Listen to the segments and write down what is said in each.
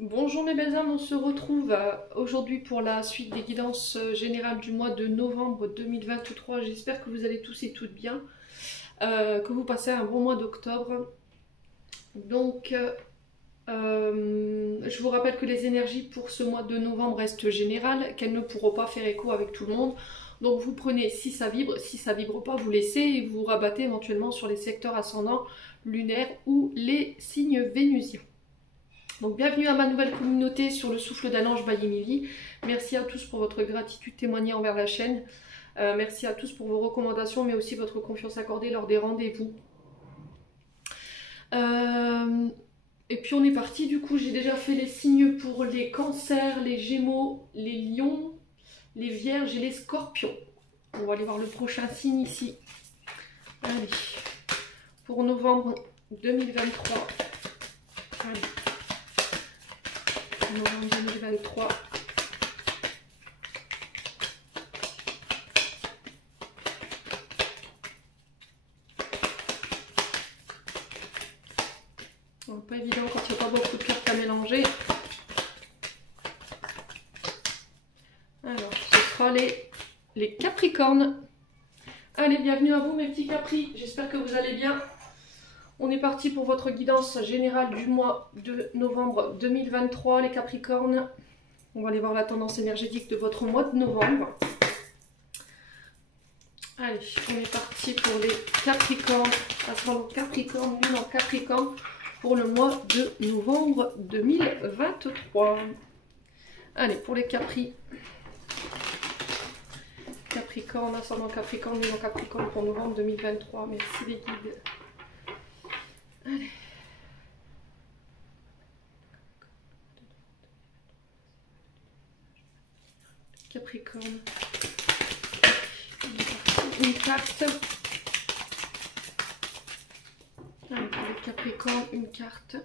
Bonjour mes belles âmes, on se retrouve aujourd'hui pour la suite des guidances générales du mois de novembre 2023. J'espère que vous allez tous et toutes bien, que vous passez un bon mois d'octobre. Donc, je vous rappelle que les énergies pour ce mois de novembre restent générales, qu'elles ne pourront pas faire écho avec tout le monde. Donc vous prenez si ça vibre pas, vous laissez et vous rabattez éventuellement sur les secteurs ascendants, lunaires ou les signes vénusiens. Donc bienvenue à ma nouvelle communauté sur le souffle d'un ange by Emily. Merci à tous pour votre gratitude témoignée envers la chaîne. Merci à tous pour vos recommandations, mais aussi votre confiance accordée lors des rendez-vous. Et puis on est parti, du coup j'ai déjà fait les signes pour les cancers, les gémeaux, les lions, les vierges et les scorpions. On va aller voir le prochain signe ici. Allez, pour novembre 2023. Allez. Novembre 2023. Donc, pas évident quand il n'y a pas beaucoup de cartes à mélanger. Alors, ce sera les Capricornes. Allez, bienvenue à vous mes petits Capris. J'espère que vous allez bien. On est parti pour votre guidance générale du mois de novembre 2023, les Capricornes. On va aller voir la tendance énergétique de votre mois de novembre. Allez, on est parti pour les Capricornes, ascendant Capricorne, lune en Capricorne, pour le mois de novembre 2023. Allez, pour les Capri. Capricorne, ascendant Capricorne, lune en Capricorne pour novembre 2023. Merci les guides. Allez. Capricorne. Une carte. Allez, pour les Capricornes, une carte.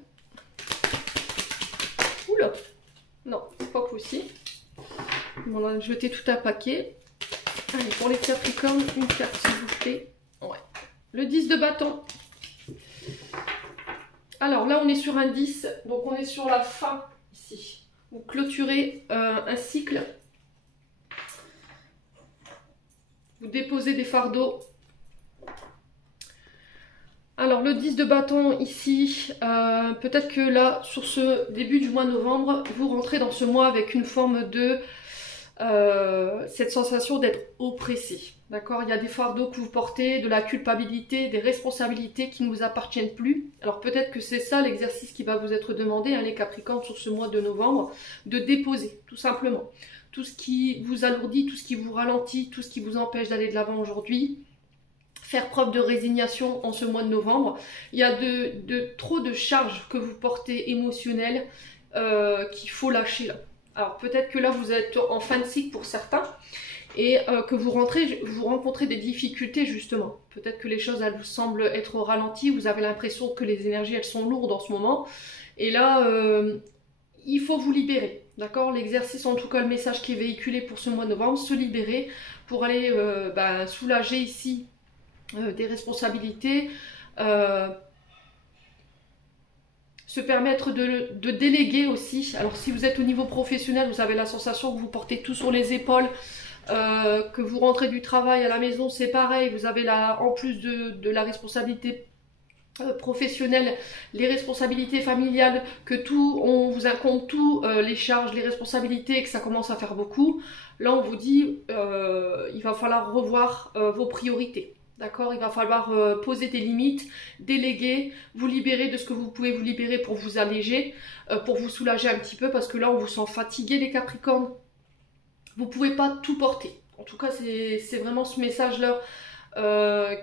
Oula! Non, c'est pas possible. On a jeté tout un paquet. Allez, pour les Capricornes, une carte s'il vous plaît. Ouais. Le 10 de bâton. Alors là, on est sur un 10, donc on est sur la fin ici. Vous clôturez un cycle. Vous déposez des fardeaux. Alors le 10 de bâton ici, peut-être que là, sur ce début du mois de novembre, vous rentrez dans ce mois avec une forme de... cette sensation d'être oppressé. D'accord? Il y a des fardeaux que vous portez, de la culpabilité, des responsabilités qui ne vous appartiennent plus. Alors peut-être que c'est ça l'exercice qui va vous être demandé, hein, les Capricornes, sur ce mois de novembre, de déposer, tout simplement. Tout ce qui vous alourdit, tout ce qui vous ralentit, tout ce qui vous empêche d'aller de l'avant aujourd'hui. Faire preuve de résignation en ce mois de novembre. Il y a trop de charges que vous portez émotionnelles qu'il faut lâcher là. Alors peut-être que là vous êtes en fin de cycle pour certains et que vous rencontrez des difficultés justement. Peut-être que les choses elles vous semblent être au ralenti, vous avez l'impression que les énergies elles sont lourdes en ce moment. Et là il faut vous libérer, d'accord? L'exercice, en tout cas le message qui est véhiculé pour ce mois de novembre, se libérer pour aller soulager ici des responsabilités, se permettre de déléguer aussi. Alors si vous êtes au niveau professionnel, vous avez la sensation que vous portez tout sur les épaules, que vous rentrez du travail à la maison, c'est pareil, vous avez en plus de la responsabilité professionnelle, les responsabilités familiales, que tout, on vous incombe tout, les charges, les responsabilités, et que ça commence à faire beaucoup. Là on vous dit, il va falloir revoir vos priorités. D'accord? Il va falloir poser des limites, déléguer, vous libérer de ce que vous pouvez vous libérer pour vous alléger, pour vous soulager un petit peu, parce que là, on vous sent fatigué, les Capricornes. Vous ne pouvez pas tout porter. En tout cas, c'est vraiment ce message-là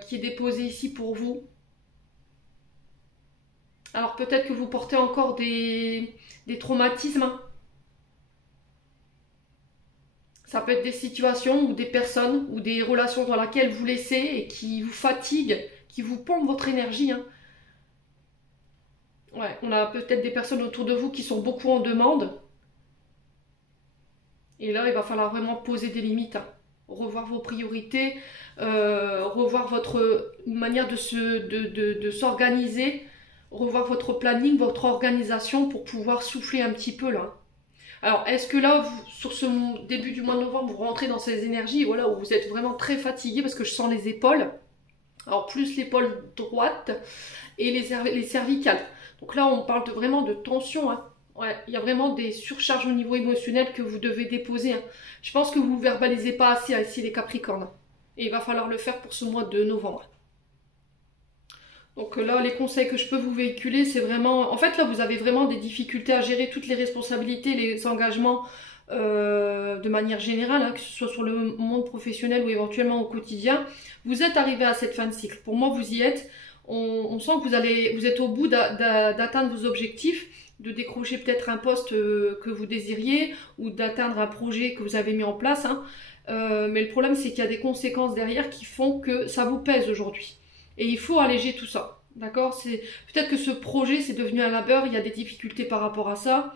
qui est déposé ici pour vous. Alors, peut-être que vous portez encore des traumatismes, hein. Ça peut être des situations ou des personnes ou des relations dans lesquelles vous laissez et qui vous fatiguent, qui vous pompent votre énergie, hein. Ouais, on a peut-être des personnes autour de vous qui sont beaucoup en demande. Et là, il va falloir vraiment poser des limites, hein. Revoir vos priorités, revoir votre manière de s'organiser revoir votre planning, votre organisation pour pouvoir souffler un petit peu là. Alors, est-ce que là, sur ce début du mois de novembre, vous rentrez dans ces énergies, voilà, où vous êtes vraiment très fatigué parce que je sens les épaules. Alors, plus l'épaule droite et les cervicales. Donc là, on parle vraiment de tension, hein. Ouais, il y a vraiment des surcharges au niveau émotionnel que vous devez déposer, hein. Je pense que vous ne verbalisez pas assez ici les Capricornes. Et il va falloir le faire pour ce mois de novembre. Donc là, les conseils que je peux vous véhiculer, c'est vraiment... En fait, là, vous avez vraiment des difficultés à gérer toutes les responsabilités, les engagements de manière générale, hein, que ce soit sur le monde professionnel ou éventuellement au quotidien. Vous êtes arrivé à cette fin de cycle. Pour moi, vous y êtes. On sent que vous êtes au bout d'atteindre vos objectifs, de décrocher peut-être un poste que vous désiriez ou d'atteindre un projet que vous avez mis en place, hein. Mais le problème, c'est qu'il y a des conséquences derrière qui font que ça vous pèse aujourd'hui. Et il faut alléger tout ça, d'accord? Peut-être que ce projet, c'est devenu un labeur, il y a des difficultés par rapport à ça.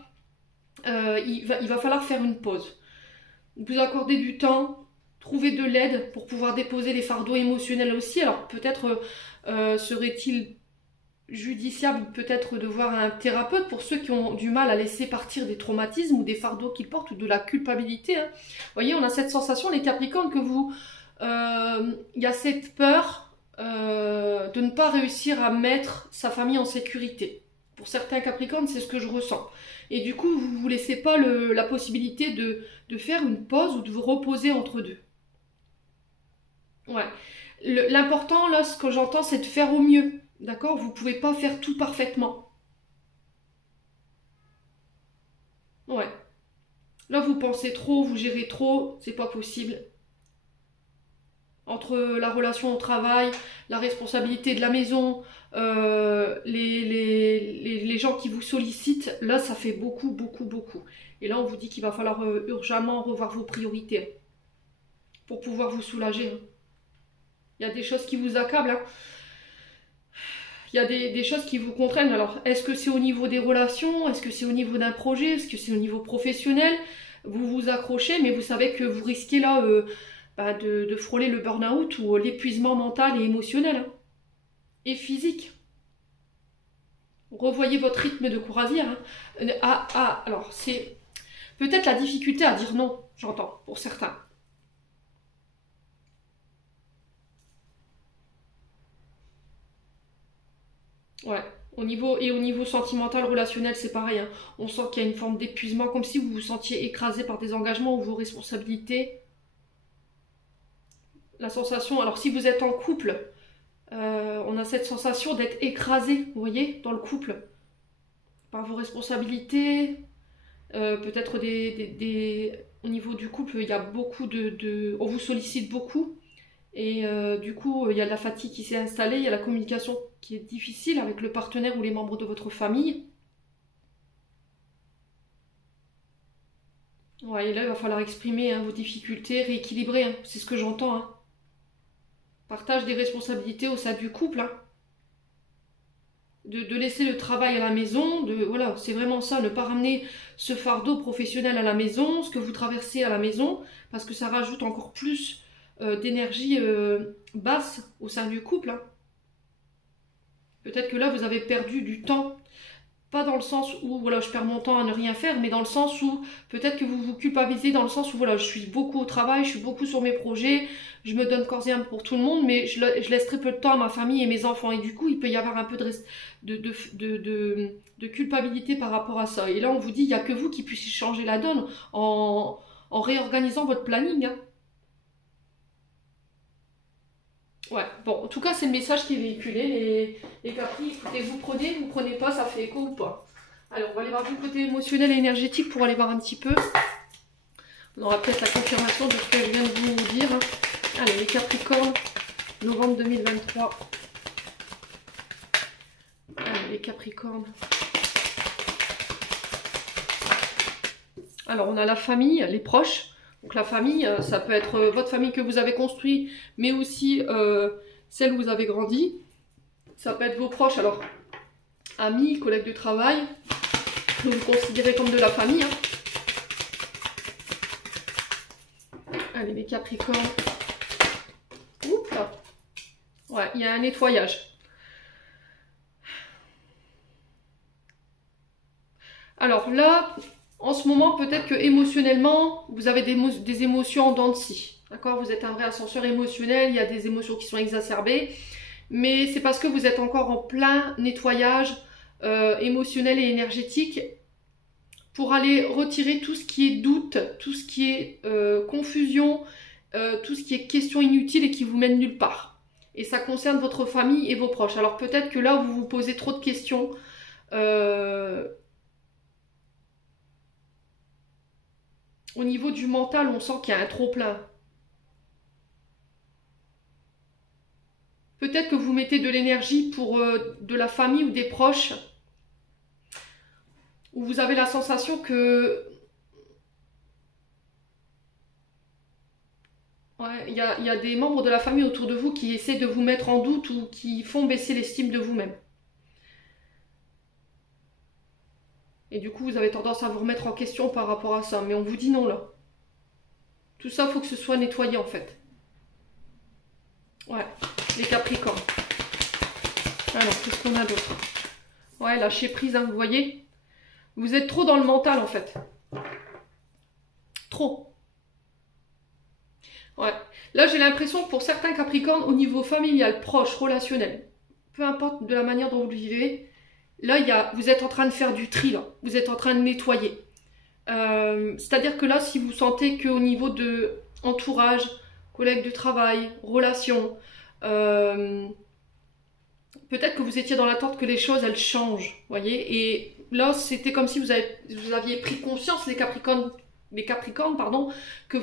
Il va falloir faire une pause. Vous accorder du temps, trouver de l'aide pour pouvoir déposer les fardeaux émotionnels aussi. Alors peut-être serait-il judiciable peut-être de voir un thérapeute pour ceux qui ont du mal à laisser partir des traumatismes ou des fardeaux qu'ils portent ou de la culpabilité, hein. Vous voyez, on a cette sensation, les Capricornes, que il y a cette peur de ne pas réussir à mettre sa famille en sécurité. Pour certains Capricornes, c'est ce que je ressens. Et du coup, vous ne vous laissez pas la possibilité de faire une pause ou de vous reposer entre deux. Ouais. L'important, là, ce que j'entends, c'est de faire au mieux. D'accord? Vous ne pouvez pas faire tout parfaitement. Ouais. Là, vous pensez trop, vous gérez trop, c'est pas possible. Entre la relation au travail, la responsabilité de la maison, les gens qui vous sollicitent, là, ça fait beaucoup, beaucoup, beaucoup. Et là, on vous dit qu'il va falloir urgemment revoir vos priorités pour pouvoir vous soulager, hein. Il y a des choses qui vous accablent, hein. Il y a des choses qui vous contraignent. Alors, est-ce que c'est au niveau des relations? Est-ce que c'est au niveau d'un projet? Est-ce que c'est au niveau professionnel? Vous vous accrochez, mais vous savez que vous risquez là de frôler le burn-out ou l'épuisement mental et émotionnel, hein, et physique. Revoyez votre rythme de croisière, hein. Alors, c'est peut-être la difficulté à dire non, j'entends, pour certains. Ouais. Au niveau sentimental, relationnel, c'est pareil, hein. On sent qu'il y a une forme d'épuisement, comme si vous vous sentiez écrasé par des engagements ou vos responsabilités. La sensation, alors si vous êtes en couple, on a cette sensation d'être écrasé, vous voyez, dans le couple, par vos responsabilités, peut-être au niveau du couple, il y a beaucoup on vous sollicite beaucoup, et du coup, il y a de la fatigue qui s'est installée, il y a la communication qui est difficile avec le partenaire ou les membres de votre famille. Ouais, et là, il va falloir exprimer, hein, vos difficultés, rééquilibrer, hein, c'est ce que j'entends, hein. Partage des responsabilités au sein du couple, hein. De laisser le travail à la maison, voilà, c'est vraiment ça, ne pas ramener ce fardeau professionnel à la maison, ce que vous traversez à la maison, parce que ça rajoute encore plus d'énergie basse au sein du couple, hein. Peut-être que là, vous avez perdu du temps. Pas dans le sens où voilà, je perds mon temps à ne rien faire, mais dans le sens où peut-être que vous vous culpabilisez, dans le sens où voilà, je suis beaucoup au travail, je suis beaucoup sur mes projets, je me donne corps et âme pour tout le monde, mais je laisse très peu de temps à ma famille et mes enfants. Et du coup, il peut y avoir un peu de culpabilité par rapport à ça. Et là, on vous dit, il n'y a que vous qui puissiez changer la donne en réorganisant votre planning, hein. Ouais, bon, en tout cas, c'est le message qui est véhiculé. Les Capri, écoutez, vous prenez pas, ça fait écho ou pas. Alors, on va aller voir du côté émotionnel et énergétique pour aller voir un petit peu. On aura peut-être la confirmation de ce que je viens de vous dire. Allez, les Capricornes, novembre 2023. Allez, les Capricornes. Alors, on a la famille, les proches. Donc la famille, ça peut être votre famille que vous avez construite, mais aussi celle où vous avez grandi. Ça peut être vos proches, alors amis, collègues de travail, que vous considérez comme de la famille, hein. Allez, les Capricornes. Oups là. Ouais, il y a un nettoyage. là, en ce moment, peut-être que émotionnellement, vous avez des émotions en dents de scie. D'accord? Vous êtes un vrai ascenseur émotionnel, il y a des émotions qui sont exacerbées. Mais c'est parce que vous êtes encore en plein nettoyage émotionnel et énergétique pour aller retirer tout ce qui est doute, tout ce qui est confusion, tout ce qui est question inutile et qui vous mène nulle part. Et ça concerne votre famille et vos proches. Alors peut-être que là, vous vous posez trop de questions. Au niveau du mental, on sent qu'il y a un trop-plein. Peut-être que vous mettez de l'énergie pour de la famille ou des proches, où vous avez la sensation que ouais, il y a des membres de la famille autour de vous qui essaient de vous mettre en doute ou qui font baisser l'estime de vous-même. Et du coup, vous avez tendance à vous remettre en question par rapport à ça. Mais on vous dit non, là. Tout ça, il faut que ce soit nettoyé, en fait. Ouais, les Capricornes. Alors, qu'est-ce qu'on a d'autre? Ouais, lâcher prise, hein, vous voyez? Vous êtes trop dans le mental, en fait. Trop. Ouais. Là, j'ai l'impression que pour certains Capricornes, au niveau familial, proche, relationnel, peu importe de la manière dont vous le vivez, là, vous êtes en train de faire du tri, là. Vous êtes en train de nettoyer. C'est-à-dire que là, si vous sentez qu'au niveau de entourage, collègues de travail, relations, peut-être que vous étiez dans l'attente que les choses, elles changent, voyez. Et là, c'était comme si vous aviez pris conscience, les Capricornes, pardon, que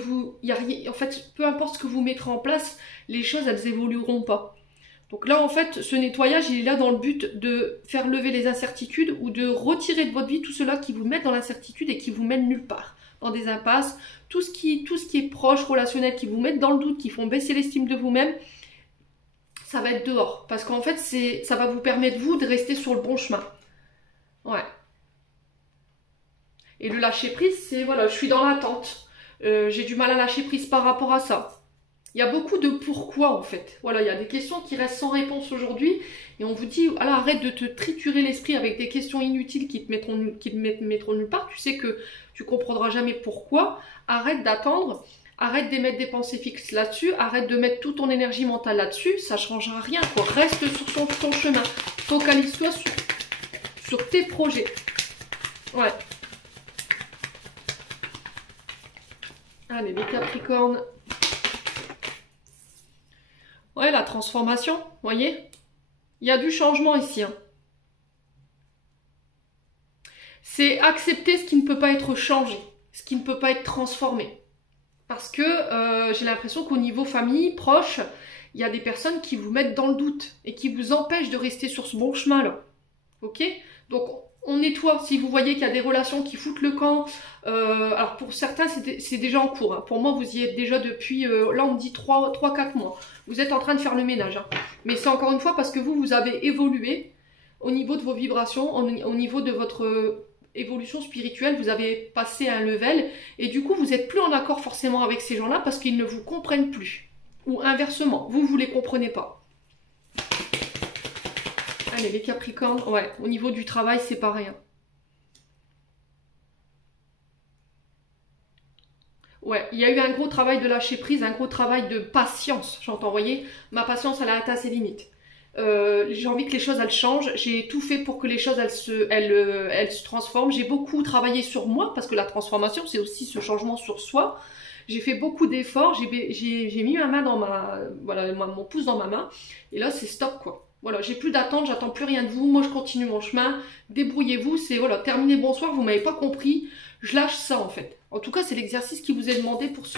en fait, peu importe ce que vous mettrez en place, les choses, elles évolueront pas. Donc là, en fait, ce nettoyage, il est là dans le but de faire lever les incertitudes ou de retirer de votre vie tout cela qui vous met dans l'incertitude et qui vous mène nulle part, dans des impasses, tout ce qui est proche, relationnel, qui vous met dans le doute, qui font baisser l'estime de vous-même, ça va être dehors. Parce qu'en fait, ça va vous permettre, vous, de rester sur le bon chemin. Ouais. Et le lâcher prise, c'est, voilà, je suis dans l'attente. J'ai du mal à lâcher prise par rapport à ça. Il y a beaucoup de pourquoi en fait. Voilà, il y a des questions qui restent sans réponse aujourd'hui et on vous dit, alors arrête de te triturer l'esprit avec des questions inutiles qui te mettront nulle part. Tu sais que tu comprendras jamais pourquoi. Arrête d'attendre, arrête d'émettre des pensées fixes là-dessus, arrête de mettre toute ton énergie mentale là-dessus, ça ne changera rien quoi. Reste sur ton chemin. Focalise-toi sur tes projets. Ouais. Allez, les Capricornes. Ouais, la transformation, vous voyez? Il y a du changement ici. Hein. C'est accepter ce qui ne peut pas être changé, ce qui ne peut pas être transformé. Parce que j'ai l'impression qu'au niveau famille, proche, il y a des personnes qui vous mettent dans le doute et qui vous empêchent de rester sur ce bon chemin-là. Ok? Donc, on nettoie. Si vous voyez qu'il y a des relations qui foutent le camp, alors pour certains, c'est déjà en cours. Hein. Pour moi, vous y êtes déjà depuis, là on me dit 3-4 mois. Vous êtes en train de faire le ménage. Hein. Mais c'est encore une fois parce que vous avez évolué au niveau de vos vibrations, au niveau de votre évolution spirituelle. Vous avez passé un level et du coup, vous n'êtes plus en accord forcément avec ces gens-là parce qu'ils ne vous comprennent plus. Ou inversement, vous les comprenez pas. Allez, les Capricornes, ouais, au niveau du travail, c'est pareil. Hein. Ouais, il y a eu un gros travail de lâcher prise, un gros travail de patience, j'entends, vous voyez. Ma patience, elle a atteint ses limites. J'ai envie que les choses, elles changent. J'ai tout fait pour que les choses, elles se transforment. J'ai beaucoup travaillé sur moi, parce que la transformation, c'est aussi ce changement sur soi. J'ai fait beaucoup d'efforts, j'ai mis ma main dans voilà, mon pouce dans ma main. Et là, c'est stop, quoi. Voilà, j'ai plus d'attente, j'attends plus rien de vous, moi je continue mon chemin, débrouillez-vous, c'est voilà, terminé, bonsoir, vous m'avez pas compris, je lâche ça en fait. En tout cas, c'est l'exercice qui vous est demandé pour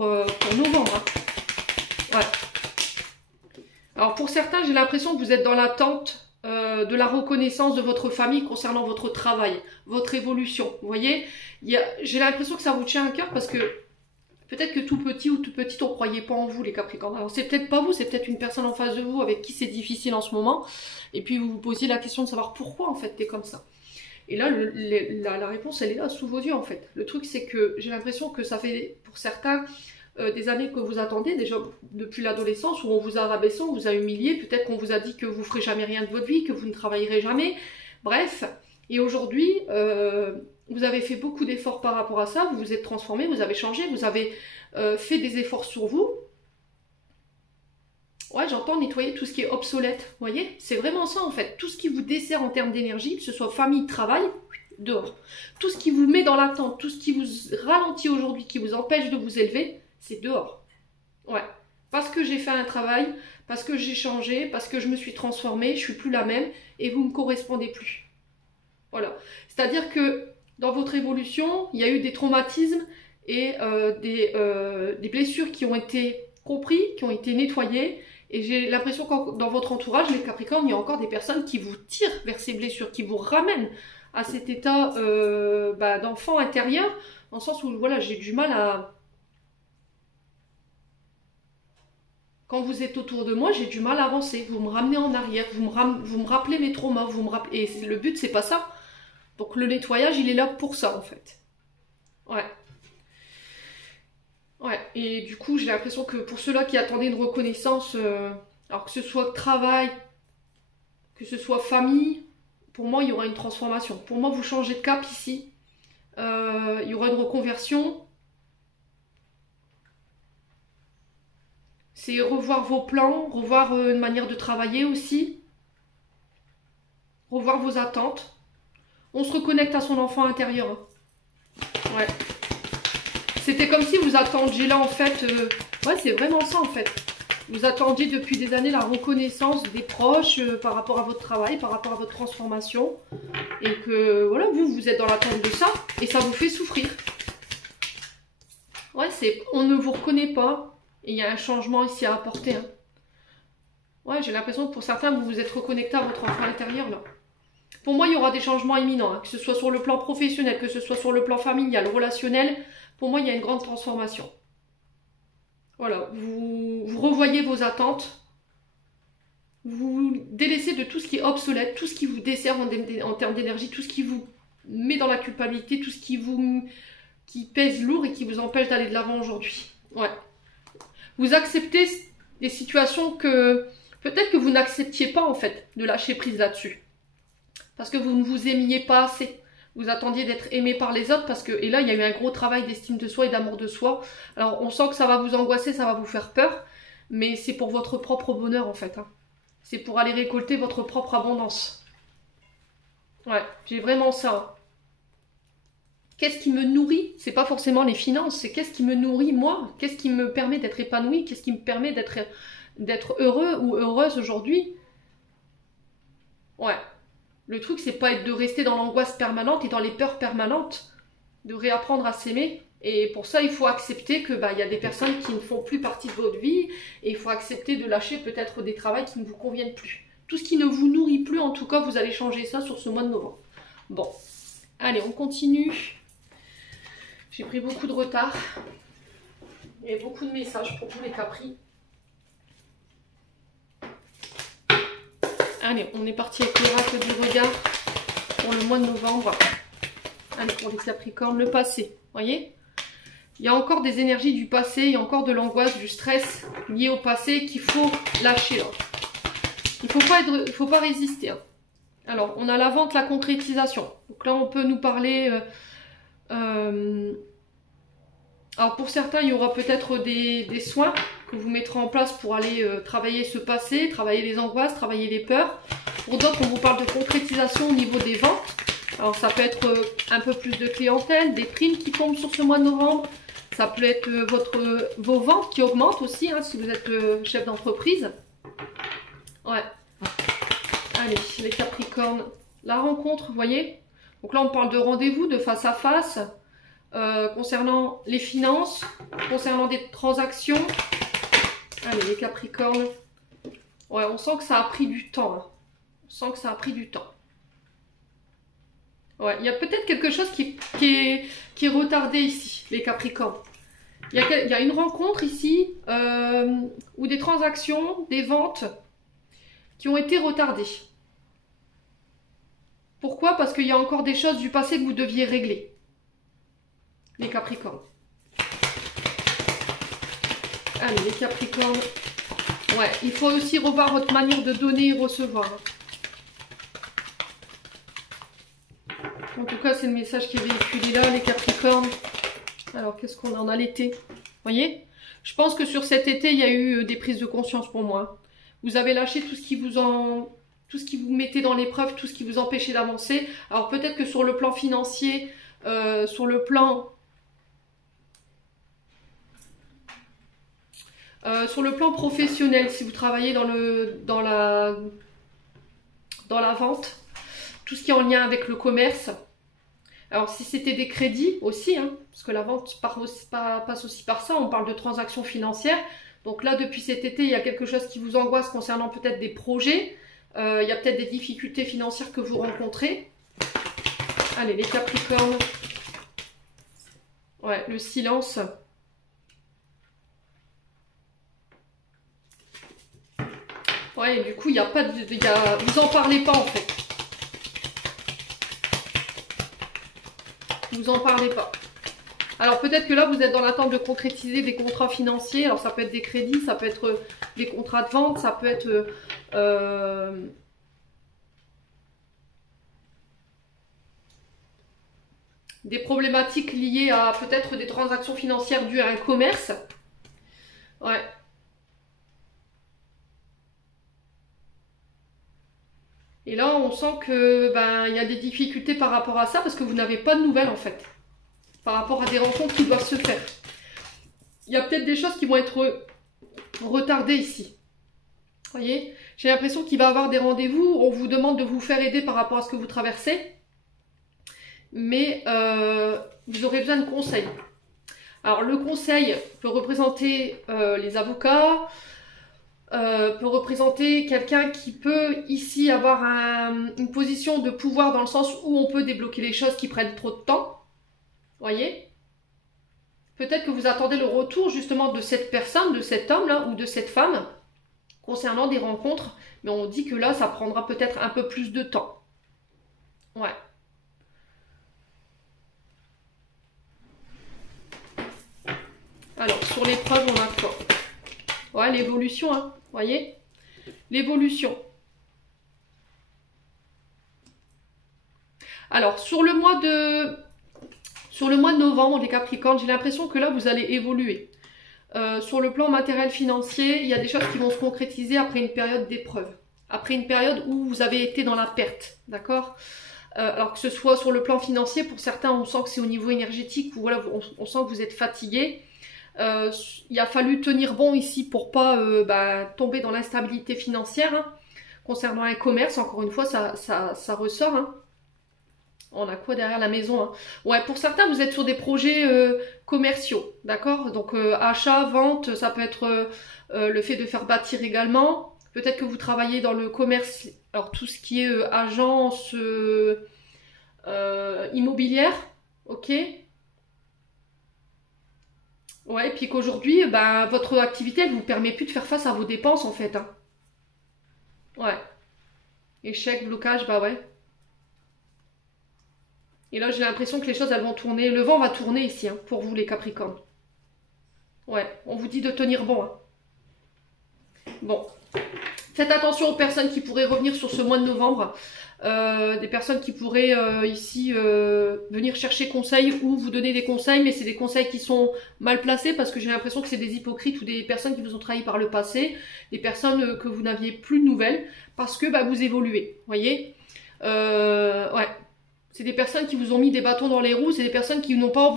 novembre. Hein. Ouais. Alors pour certains, j'ai l'impression que vous êtes dans l'attente de la reconnaissance de votre famille concernant votre travail, votre évolution. Vous voyez, j'ai l'impression que ça vous tient à cœur parce que peut-être que tout petit ou toute petite, on ne croyait pas en vous, les Capricornes. Alors, c'est peut-être pas vous, c'est peut-être une personne en face de vous avec qui c'est difficile en ce moment. Et puis, vous vous posiez la question de savoir pourquoi, en fait, t'es comme ça. Et là, la réponse, elle est là, sous vos yeux, en fait. Le truc, c'est que j'ai l'impression que ça fait, pour certains, des années que vous attendez, déjà depuis l'adolescence, où on vous a rabaissé, on vous a humilié. Peut-être qu'on vous a dit que vous ne ferez jamais rien de votre vie, que vous ne travaillerez jamais. Bref, Et aujourd'hui, vous avez fait beaucoup d'efforts par rapport à ça, vous vous êtes transformé, vous avez changé, vous avez fait des efforts sur vous. Ouais, j'entends nettoyer tout ce qui est obsolète, vous voyez? C'est vraiment ça en fait. Tout ce qui vous dessert en termes d'énergie, que ce soit famille, travail, dehors. Tout ce qui vous met dans l'attente, tout ce qui vous ralentit aujourd'hui, qui vous empêche de vous élever, c'est dehors. Ouais. Parce que j'ai fait un travail, parce que j'ai changé, parce que je me suis transformée, je suis plus la même et vous ne me correspondez plus. Voilà. C'est-à-dire que dans votre évolution, il y a eu des traumatismes et des blessures qui ont été compris, qui ont été nettoyées. Et j'ai l'impression que dans votre entourage, les Capricornes, il y a encore des personnes qui vous tirent vers ces blessures, qui vous ramènent à cet état d'enfant intérieur, dans le sens où voilà, j'ai du mal à... Quand vous êtes autour de moi, j'ai du mal à avancer. Vous me ramenez en arrière, vous me rappelez mes traumas, et le but, c'est pas ça. Donc le nettoyage, il est là pour ça, en fait. Ouais. Ouais, et du coup, j'ai l'impression que pour ceux-là qui attendaient une reconnaissance, alors que ce soit travail, que ce soit famille, pour moi, il y aura une transformation. Pour moi, vous changez de cap ici. Il y aura une reconversion. C'est revoir vos plans, revoir une manière de travailler aussi. Revoir vos attentes. On se reconnecte à son enfant intérieur. Hein. Ouais. C'était comme si vous attendiez là en fait, ouais c'est vraiment ça en fait. Vous attendiez depuis des années la reconnaissance des proches par rapport à votre travail, par rapport à votre transformation. Et que voilà, vous êtes dans l'attente de ça et ça vous fait souffrir. Ouais, on ne vous reconnaît pas et il y a un changement ici à apporter. Hein. Ouais, j'ai l'impression que pour certains, vous vous êtes reconnecté à votre enfant intérieur là. Pour moi, il y aura des changements imminents, hein, que ce soit sur le plan professionnel, que ce soit sur le plan familial, relationnel. Pour moi, il y a une grande transformation. Voilà, vous revoyez vos attentes, vous délaissez de tout ce qui est obsolète, tout ce qui vous dessert en termes d'énergie, tout ce qui vous met dans la culpabilité, tout ce qui pèse lourd et qui vous empêche d'aller de l'avant aujourd'hui. Ouais. Vous acceptez des situations que peut-être que vous n'acceptiez pas en fait, de lâcher prise là-dessus. Parce que vous ne vous aimiez pas assez. Vous attendiez d'être aimé par les autres parce que, et là il y a eu un gros travail d'estime de soi et d'amour de soi. Alors on sent que ça va vous angoisser, ça va vous faire peur, mais c'est pour votre propre bonheur en fait. Hein. C'est pour aller récolter votre propre abondance. Ouais, j'ai vraiment ça. Hein. Qu'est-ce qui me nourrit? C'est pas forcément les finances, c'est qu'est-ce qui me nourrit moi? Qu'est-ce qui me permet d'être épanoui? Qu'est-ce qui me permet d'être heureux ou heureuse aujourd'hui? Ouais. Le truc, c'est pas de rester dans l'angoisse permanente et dans les peurs permanentes, de réapprendre à s'aimer. Et pour ça, il faut accepter que y a des personnes qui ne font plus partie de votre vie et il faut accepter de lâcher peut-être des travails qui ne vous conviennent plus. Tout ce qui ne vous nourrit plus, en tout cas, vous allez changer ça sur ce mois de novembre. Bon, allez, on continue. J'ai pris beaucoup de retard. Il y a beaucoup de messages pour tous les Capris. Allez, on est parti avec l'oracle du regard pour le mois de novembre. Allez, pour les Capricornes, le passé. Voyez? Il y a encore des énergies du passé, il y a encore de l'angoisse, du stress lié au passé qu'il faut lâcher. Là. Il ne faut pas résister. Hein. Alors, on a la vente, la concrétisation. Donc là, on peut nous parler... alors, pour certains, il y aura peut-être des soins que vous mettrez en place pour aller travailler ce passé, travailler les angoisses, travailler les peurs. Pour d'autres, on vous parle de concrétisation au niveau des ventes. Alors ça peut être un peu plus de clientèle, des primes qui tombent sur ce mois de novembre. Ça peut être vos ventes qui augmentent aussi, hein, si vous êtes chef d'entreprise. Ouais. Allez, les Capricornes. La rencontre, vous voyez? Donc là, on parle de rendez-vous, de face à face. Concernant les finances, concernant des transactions. Allez, les Capricornes. Ouais, on sent que ça a pris du temps. Hein. On sent que ça a pris du temps. Ouais, il y a peut-être quelque chose qui est retardé ici, les Capricornes. Il y a une rencontre ici, ou des transactions, des ventes qui ont été retardées. Pourquoi? Parce qu'il y a encore des choses du passé que vous deviez régler. Les Capricornes. Allez, les Capricornes. Ouais, il faut aussi revoir votre manière de donner et recevoir. En tout cas, c'est le message qui est véhiculé là, les Capricornes. Alors, qu'est-ce qu'on a? On a l'été. Vous voyez? Je pense que sur cet été, il y a eu des prises de conscience pour moi. Vous avez lâché tout ce qui vous mettait dans l'épreuve, tout ce qui vous empêchait d'avancer. Alors, peut-être que sur le plan financier, sur le plan professionnel, si vous travaillez dans la vente, tout ce qui est en lien avec le commerce. Alors si c'était des crédits aussi, hein, parce que la vente passe aussi par ça, on parle de transactions financières. Donc là, depuis cet été, il y a quelque chose qui vous angoisse concernant peut-être des projets. Il y a peut-être des difficultés financières que vous rencontrez. Allez, les Capricornes. Ouais, le silence. Ouais, et du coup, il n'y a pas de... vous en parlez pas, en fait. Vous en parlez pas. Alors, peut-être que là, vous êtes dans l'attente de concrétiser des contrats financiers. Alors, ça peut être des crédits, ça peut être des contrats de vente, ça peut être... des problématiques liées à peut-être des transactions financières dues à un commerce. Ouais. Et là, on sent que il y a des difficultés par rapport à ça parce que vous n'avez pas de nouvelles en fait. Par rapport à des rencontres qui doivent se faire. Il y a peut-être des choses qui vont être retardées ici. Vous voyez? J'ai l'impression qu'il va y avoir des rendez-vous. On vous demande de vous faire aider par rapport à ce que vous traversez. Mais vous aurez besoin de conseils. Alors le conseil peut représenter les avocats, peut représenter quelqu'un qui peut ici avoir une position de pouvoir dans le sens où on peut débloquer les choses qui prennent trop de temps. Voyez? Peut-être que vous attendez le retour justement de cette personne, de cet homme là ou de cette femme concernant des rencontres, mais on dit que là ça prendra peut-être un peu plus de temps. Ouais. Alors, sur l'épreuve, on a quoi? Ouais, l'évolution, hein, voyez? L'évolution. Alors, sur le mois de novembre, les Capricornes, j'ai l'impression que là, vous allez évoluer. Sur le plan matériel financier, il y a des choses qui vont se concrétiser après une période d'épreuve. Après une période où vous avez été dans la perte, d'accord? Alors que ce soit sur le plan financier, pour certains, on sent que c'est au niveau énergétique, ou voilà, on sent que vous êtes fatigué. Il a fallu tenir bon ici pour pas tomber dans l'instabilité financière. Hein. Concernant un commerce, encore une fois, ça ressort. Hein. On a quoi derrière la maison, hein? Ouais, pour certains, vous êtes sur des projets commerciaux, d'accord? Donc achat, vente, ça peut être le fait de faire bâtir également. Peut-être que vous travaillez dans le commerce, alors tout ce qui est agence immobilière, ok? Ouais, et puis qu'aujourd'hui, votre activité, elle vous permet plus de faire face à vos dépenses, en fait. Hein. Ouais. Échec, blocage, bah ouais. Et là, j'ai l'impression que les choses, elles vont tourner. Le vent va tourner ici, hein, pour vous, les Capricornes. Ouais, on vous dit de tenir bon. Hein. Bon. Faites attention aux personnes qui pourraient revenir sur ce mois de novembre. Des personnes qui pourraient ici venir chercher conseil ou vous donner des conseils, mais c'est des conseils qui sont mal placés parce que j'ai l'impression que c'est des hypocrites ou des personnes qui vous ont trahi par le passé, des personnes que vous n'aviez plus de nouvelles parce que vous évoluez, voyez. Ouais. C'est des personnes qui vous ont mis des bâtons dans les roues, c'est des personnes qui n'ont pas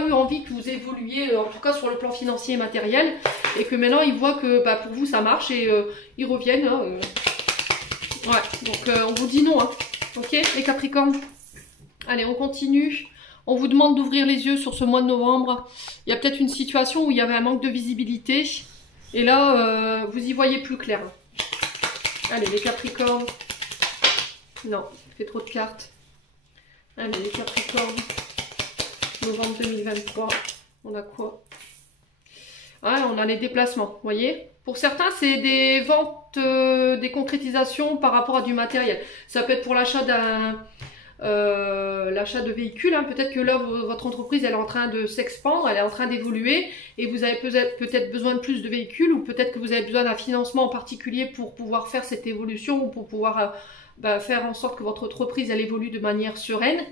eu envie que vous évoluiez, en tout cas sur le plan financier et matériel, et que maintenant ils voient que pour vous ça marche et ils reviennent. Hein, Ouais, donc on vous dit non, hein. Ok les Capricornes? Allez, on continue. On vous demande d'ouvrir les yeux sur ce mois de novembre. Il y a peut-être une situation où il y avait un manque de visibilité, et là vous y voyez plus clair. Allez les Capricornes. Non, il fait trop de cartes. Allez, les Capricornes, novembre 2023, on a quoi? Ouais, on a les déplacements, vous voyez? Pour certains, c'est des ventes, des concrétisations par rapport à du matériel. Ça peut être pour l'achat l'achat de véhicules. Hein. Peut-être que là, votre entreprise, elle est en train de s'expandre, elle est en train d'évoluer et vous avez peut-être besoin de plus de véhicules ou peut-être que vous avez besoin d'un financement en particulier pour pouvoir faire cette évolution ou pour pouvoir bah, faire en sorte que votre entreprise elle évolue de manière sereine.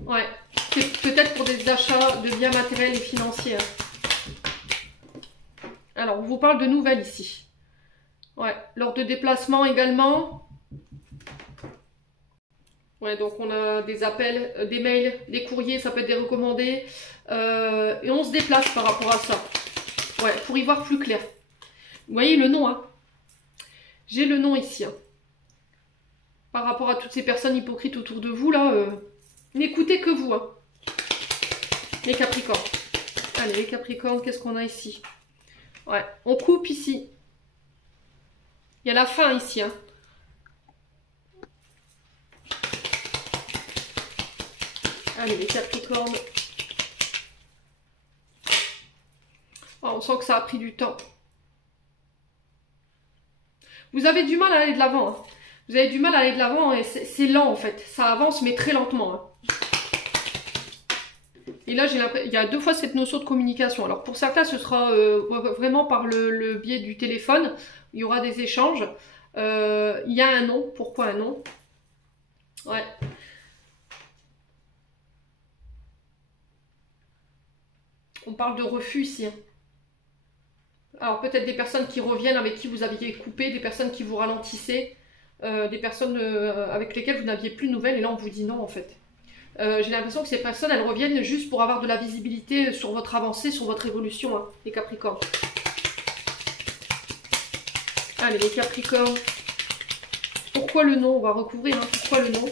Ouais, c'est peut-être pour des achats de biens matériels et financiers. Alors, on vous parle de nouvelles ici. Ouais, lors de déplacements également. Ouais, donc on a des appels, des mails, des courriers, ça peut être des recommandés. Et on se déplace par rapport à ça. Ouais, pour y voir plus clair. Vous voyez le nom, hein. J'ai le nom ici. Hein. Par rapport à toutes ces personnes hypocrites autour de vous, là, n'écoutez que vous, hein. Les Capricornes. Allez, les Capricornes, qu'est-ce qu'on a ici? Ouais, on coupe ici. Il y a la fin ici, hein. Allez, les Capricornes. Oh, on sent que ça a pris du temps. Vous avez du mal à aller de l'avant. Hein. Vous avez du mal à aller de l'avant et c'est lent en fait. Ça avance mais très lentement. Hein. Et là, il y a deux fois cette notion de communication. Alors pour certains, ce sera vraiment par le biais du téléphone. Il y aura des échanges. Il y a un nom. Pourquoi un nom? Ouais. On parle de refus ici. Hein. Alors peut-être des personnes qui reviennent avec qui vous aviez coupé, des personnes qui vous ralentissaient, des personnes avec lesquelles vous n'aviez plus de nouvelles et là on vous dit non en fait. J'ai l'impression que ces personnes elles reviennent juste pour avoir de la visibilité sur votre avancée, sur votre évolution, hein, les Capricornes. Allez les Capricornes. Pourquoi le non? On va recouvrir, hein, pourquoi le non?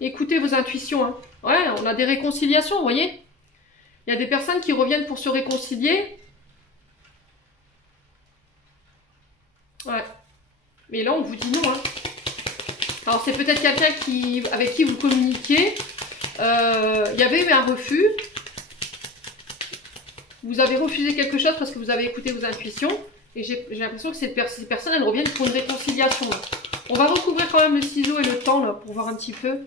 Écoutez vos intuitions. Hein. Ouais, on a des réconciliations, vous voyez? Il y a des personnes qui reviennent pour se réconcilier. Ouais. Mais là, on vous dit non. Hein. Alors, c'est peut-être quelqu'un avec qui vous communiquiez. Il y avait eu un refus. Vous avez refusé quelque chose parce que vous avez écouté vos intuitions. Et j'ai l'impression que ces personnes, elles reviennent pour une réconciliation. Là. On va recouvrir quand même le ciseau et le temps là, pour voir un petit peu.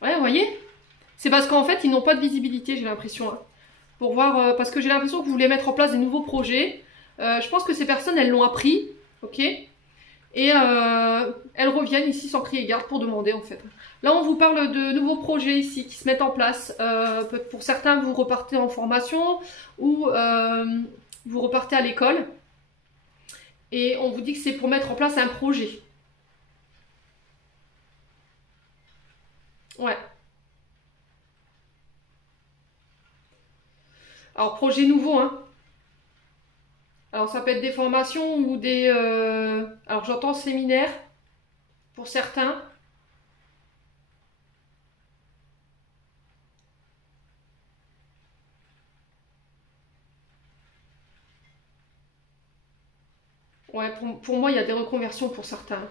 Ouais, vous voyez? C'est parce qu'en fait, ils n'ont pas de visibilité, j'ai l'impression. Hein. Pour voir, parce que j'ai l'impression que vous voulez mettre en place des nouveaux projets. Je pense que ces personnes, elles l'ont appris, ok? Et elles reviennent ici sans crier gare pour demander, en fait. Là, on vous parle de nouveaux projets ici qui se mettent en place. Pour certains, vous repartez en formation ou vous repartez à l'école. Et on vous dit que c'est pour mettre en place un projet. Ouais. Alors, projet nouveau, hein. Alors, ça peut être des formations ou des... alors, j'entends séminaire pour certains. Ouais, pour moi, il y a des reconversions pour certains.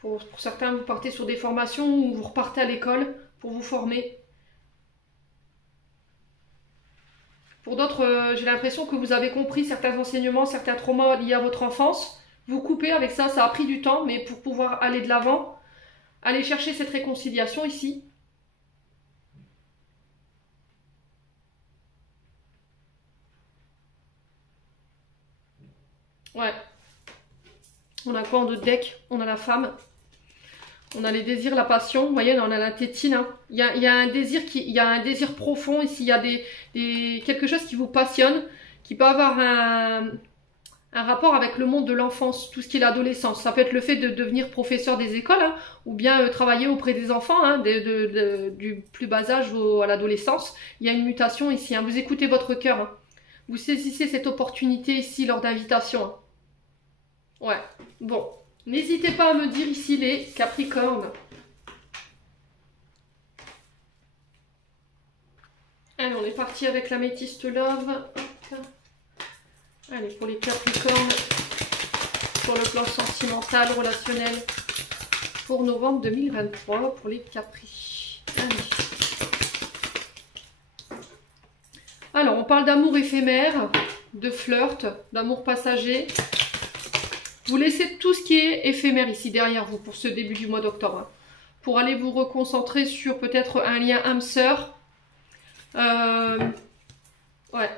Pour certains, vous partez sur des formations ou vous repartez à l'école pour vous former. Pour d'autres, j'ai l'impression que vous avez compris certains enseignements, certains traumas liés à votre enfance. Vous coupez avec ça, ça a pris du temps, mais pour pouvoir aller de l'avant, aller chercher cette réconciliation ici. Ouais. On a quoi en deux deck? On a la femme. On a les désirs, la passion. Vous voyez, on a la tétine. Hein. Il y a un désir il y a un désir profond ici. Il y a quelque chose qui vous passionne, qui peut avoir un rapport avec le monde de l'enfance, tout ce qui est l'adolescence. Ça peut être le fait de devenir professeur des écoles, hein, ou bien travailler auprès des enfants, hein, du plus bas âge à l'adolescence. Il y a une mutation ici. Hein. Vous écoutez votre cœur. Hein. Vous saisissez cette opportunité ici lors d'invitation. Hein. Ouais, bon. N'hésitez pas à me dire ici les Capricornes. Allez, on est parti avec l'améthyste love. Hop. Allez, pour les Capricornes, sur le plan sentimental, relationnel, pour novembre 2023, pour les Capri. Allez. Alors, on parle d'amour éphémère, de flirt, d'amour passager. Vous laissez tout ce qui est éphémère ici derrière vous pour ce début du mois d'octobre. Hein, pour aller vous reconcentrer sur peut-être un lien âme-sœur. Ouais.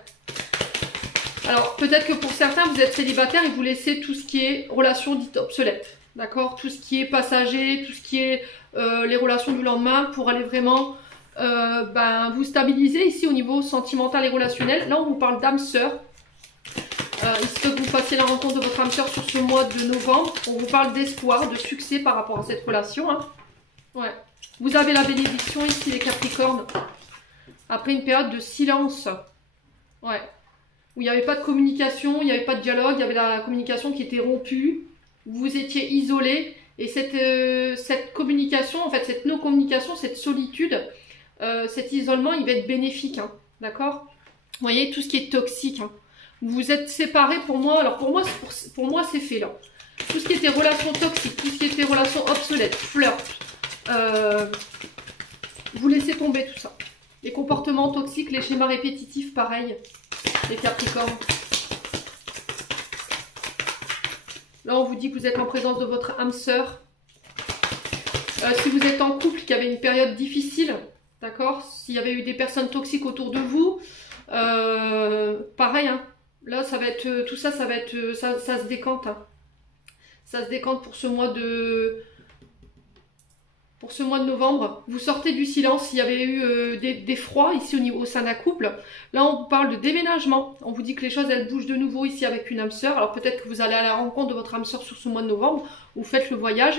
Alors, peut-être que pour certains, vous êtes célibataire et vous laissez tout ce qui est relation dite obsolète. D'accord? Tout ce qui est passager, tout ce qui est les relations du lendemain pour aller vraiment vous stabiliser ici au niveau sentimental et relationnel. Là, on vous parle d'âme sœur. Il se peut que vous fassiez la rencontre de votre âme sœur sur ce mois de novembre. On vous parle d'espoir, de succès par rapport à cette relation. Hein. Ouais. Vous avez la bénédiction ici, les Capricornes. Après une période de silence. Ouais. Où il n'y avait pas de communication, il n'y avait pas de dialogue, il y avait la communication qui était rompue. Vous étiez isolés. Et cette communication, en fait, cette non-communication, cette solitude, cet isolement, il va être bénéfique. Hein. D'accord? Vous voyez, tout ce qui est toxique. Hein. Vous vous êtes séparés pour moi. Alors pour moi c'est fait là. Tout ce qui était relations toxiques, tout ce qui était relations obsolètes, flirt, vous laissez tomber tout ça. Les comportements toxiques, les schémas répétitifs, pareil. Les Capricornes. Là on vous dit que vous êtes en présence de votre âme sœur. Si vous êtes en couple, qu'il y avait une période difficile, d'accord? S'il y avait eu des personnes toxiques autour de vous, pareil, hein. Là, ça va être tout ça, ça va être ça se décante. Hein. Ça se décante pour ce mois de novembre. Vous sortez du silence. Il y avait eu des froids ici au sein d'un couple. Là, on vous parle de déménagement. On vous dit que les choses elles bougent de nouveau ici avec une âme sœur. Alors peut-être que vous allez à la rencontre de votre âme sœur sur ce mois de novembre. Vous faites le voyage.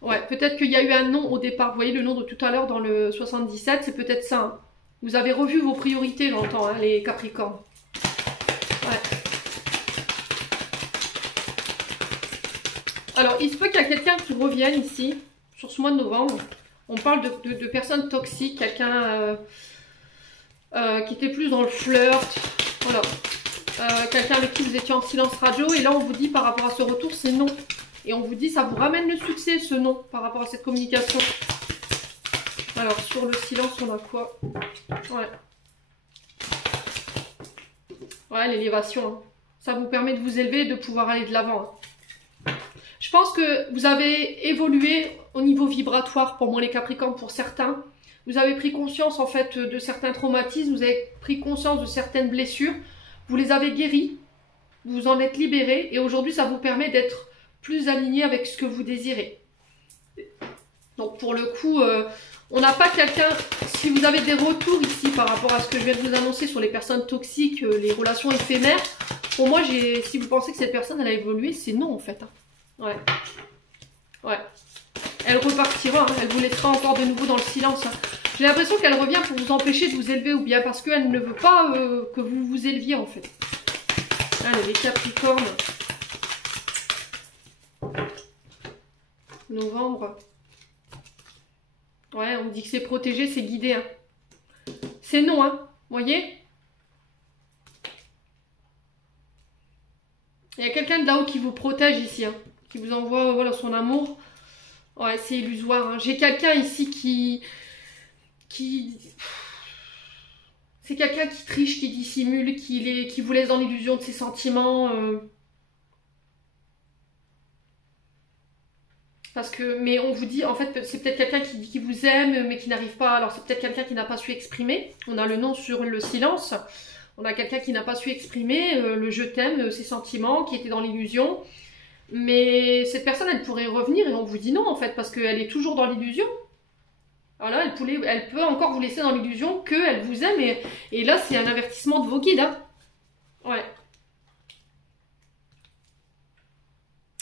Ouais, peut-être qu'il y a eu un nom au départ. Vous voyez le nom de tout à l'heure dans le 77, c'est peut-être ça. Hein. Vous avez revu vos priorités, j'entends, hein, les Capricornes. Ouais. Alors, il se peut qu'il y a quelqu'un qui revienne ici, sur ce mois de novembre. On parle de personnes toxiques, quelqu'un qui était plus dans le flirt. Voilà. Quelqu'un avec qui vous étiez en silence radio. Et là, on vous dit par rapport à ce retour, c'est non. Et on vous dit, ça vous ramène le succès, ce non, par rapport à cette communication. Alors, sur le silence, on a quoi? Ouais. Ouais, l'élévation. Hein. Ça vous permet de vous élever et de pouvoir aller de l'avant. Hein. Je pense que vous avez évolué au niveau vibratoire, pour moi, les Capricornes, pour certains. Vous avez pris conscience, en fait, de certains traumatismes. Vous avez pris conscience de certaines blessures. Vous les avez guéries. Vous vous en êtes libérés. Et aujourd'hui, ça vous permet d'être plus aligné avec ce que vous désirez. Donc, pour le coup... on n'a pas quelqu'un, si vous avez des retours ici par rapport à ce que je viens de vous annoncer sur les personnes toxiques, les relations éphémères, pour moi, si vous pensez que cette personne elle a évolué, c'est non en fait. Hein. Ouais. Ouais. Elle repartira, hein. Elle vous laissera encore de nouveau dans le silence. Hein. J'ai l'impression qu'elle revient pour vous empêcher de vous élever ou bien parce qu'elle ne veut pas que vous vous éleviez en fait. Allez, les Capricornes. Novembre. Ouais, on me dit que c'est protégé, c'est guidé. Hein. C'est non, hein. Vous voyez? Il y a quelqu'un de là-haut qui vous protège ici. Hein. Qui vous envoie voilà, son amour. Ouais, c'est illusoire. Hein. J'ai quelqu'un ici qui... C'est quelqu'un qui triche, qui dissimule, qui vous laisse dans l'illusion de ses sentiments. Parce que, mais on vous dit, en fait, c'est peut-être quelqu'un qui vous aime, mais qui n'arrive pas. Alors, c'est peut-être quelqu'un qui n'a pas su exprimer. On a le nom sur le silence. On a quelqu'un qui n'a pas su exprimer le je t'aime, ses sentiments, qui était dans l'illusion. Mais cette personne, elle pourrait revenir et on vous dit non, en fait, parce qu'elle est toujours dans l'illusion. Alors là, elle peut encore vous laisser dans l'illusion qu'elle vous aime. Et là, c'est un avertissement de vos guides. Hein. Ouais.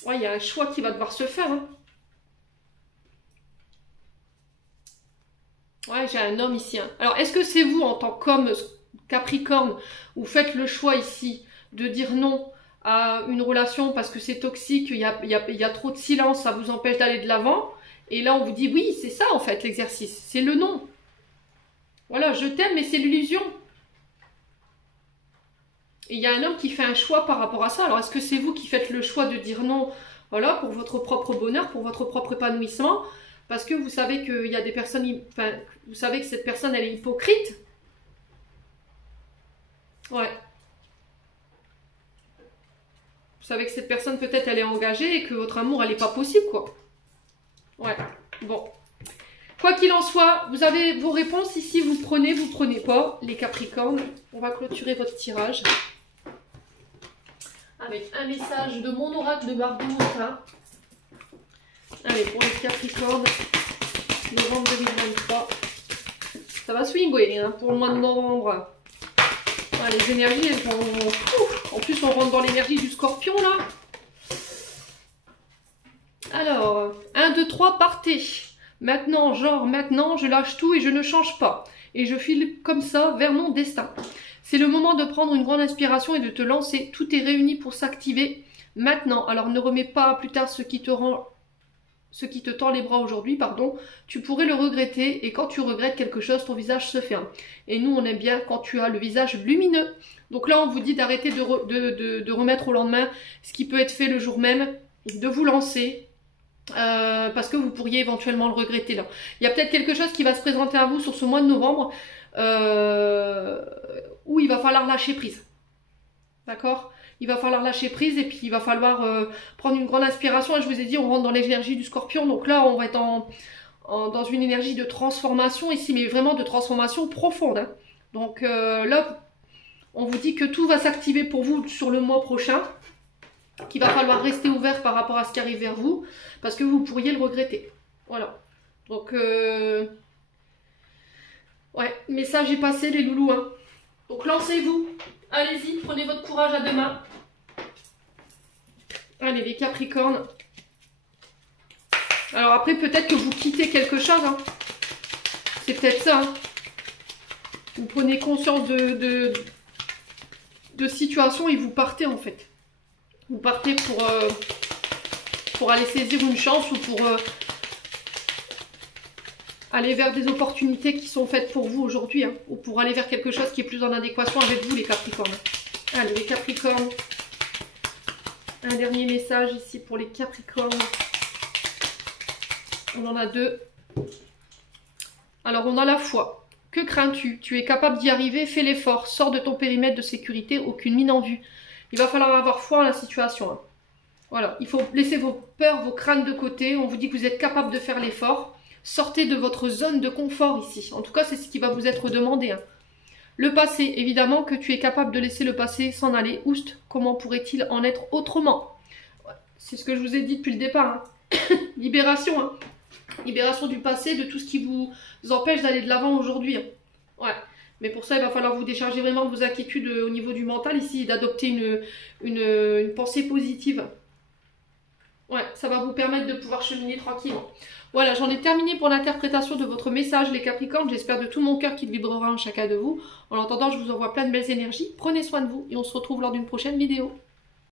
Ouais, il y a un choix qui va devoir se faire. Hein. Ouais, j'ai un homme ici. Hein. Alors, est-ce que c'est vous, en tant qu'homme Capricorne, vous faites le choix ici de dire non à une relation parce que c'est toxique, il y a trop de silence, ça vous empêche d'aller de l'avant. Et là, on vous dit, oui, c'est ça, en fait, l'exercice. C'est le non. Voilà, je t'aime, mais c'est l'illusion. Et il y a un homme qui fait un choix par rapport à ça. Alors, est-ce que c'est vous qui faites le choix de dire non, voilà, pour votre propre bonheur, pour votre propre épanouissement? Parce que vous savez qu'il y a des personnes, enfin, vous savez que cette personne, elle est hypocrite. Ouais. Vous savez que cette personne, peut-être, elle est engagée et que votre amour, elle n'est pas possible, quoi. Ouais, bon. Quoi qu'il en soit, vous avez vos réponses ici, vous prenez pas, les Capricornes. On va clôturer votre tirage. avec un message de mon oracle de Margot-Motin. Allez, pour les Capricornes, novembre 2023. Ça va swinguer hein, pour le mois de novembre. Ah, les énergies, elles vont... Ouf, en plus, on rentre dans l'énergie du Scorpion, là. Alors, 1, 2, 3, partez. Maintenant, genre, maintenant, je lâche tout et je ne change pas. Et je file comme ça vers mon destin. C'est le moment de prendre une grande inspiration et de te lancer. Tout est réuni pour s'activer maintenant. Alors, ne remets pas à plus tard ce qui te tend les bras aujourd'hui, pardon. Tu pourrais le regretter et quand tu regrettes quelque chose, ton visage se ferme. Et nous, on aime bien quand tu as le visage lumineux. Donc là, on vous dit d'arrêter de remettre au lendemain ce qui peut être fait le jour même, de vous lancer. Parce que vous pourriez éventuellement le regretter là. Il y a peut-être quelque chose qui va se présenter à vous sur ce mois de novembre où il va falloir lâcher prise. D'accord? Il va falloir lâcher prise et puis il va falloir prendre une grande inspiration. Et je vous ai dit, on rentre dans l'énergie du Scorpion. Donc là, on va être dans une énergie de transformation ici, mais vraiment de transformation profonde. Hein. Donc là, on vous dit que tout va s'activer pour vous sur le mois prochain. Qu'il va falloir rester ouvert par rapport à ce qui arrive vers vous, parce que vous pourriez le regretter. Voilà. Donc, ouais, message est passé les loulous. Hein. Donc lancez-vous, allez-y, prenez votre courage à deux mains. Allez, les Capricornes. Alors après, peut-être que vous quittez quelque chose. Hein. C'est peut-être ça. Hein. Vous prenez conscience de situation et vous partez en fait. Vous partez pour aller saisir une chance ou pour aller vers des opportunités qui sont faites pour vous aujourd'hui. Hein, ou pour aller vers quelque chose qui est plus en adéquation avec vous les Capricornes. Allez les Capricornes. Un dernier message ici pour les Capricornes. On en a deux. Alors on a la foi. Que crains-tu? Tu es capable d'y arriver, fais l'effort. Sors de ton périmètre de sécurité, aucune mine en vue. Il va falloir avoir foi en la situation. Hein. Voilà, il faut laisser vos peurs, vos craintes de côté. On vous dit que vous êtes capable de faire l'effort. Sortez de votre zone de confort ici. En tout cas, c'est ce qui va vous être demandé. Hein. Le passé, évidemment que tu es capable de laisser le passé s'en aller. Oust, comment pourrait-il en être autrement? C'est ce que je vous ai dit depuis le départ. Hein. Libération. Hein. Libération du passé, de tout ce qui vous empêche d'aller de l'avant aujourd'hui. Hein. Ouais. Mais pour ça, il va falloir vous décharger vraiment de vos inquiétudes au niveau du mental ici et d'adopter une pensée positive. Ouais, ça va vous permettre de pouvoir cheminer tranquillement. Voilà, j'en ai terminé pour l'interprétation de votre message, les Capricornes. J'espère de tout mon cœur qu'il vibrera en chacun de vous. En attendant, je vous envoie plein de belles énergies. Prenez soin de vous et on se retrouve lors d'une prochaine vidéo.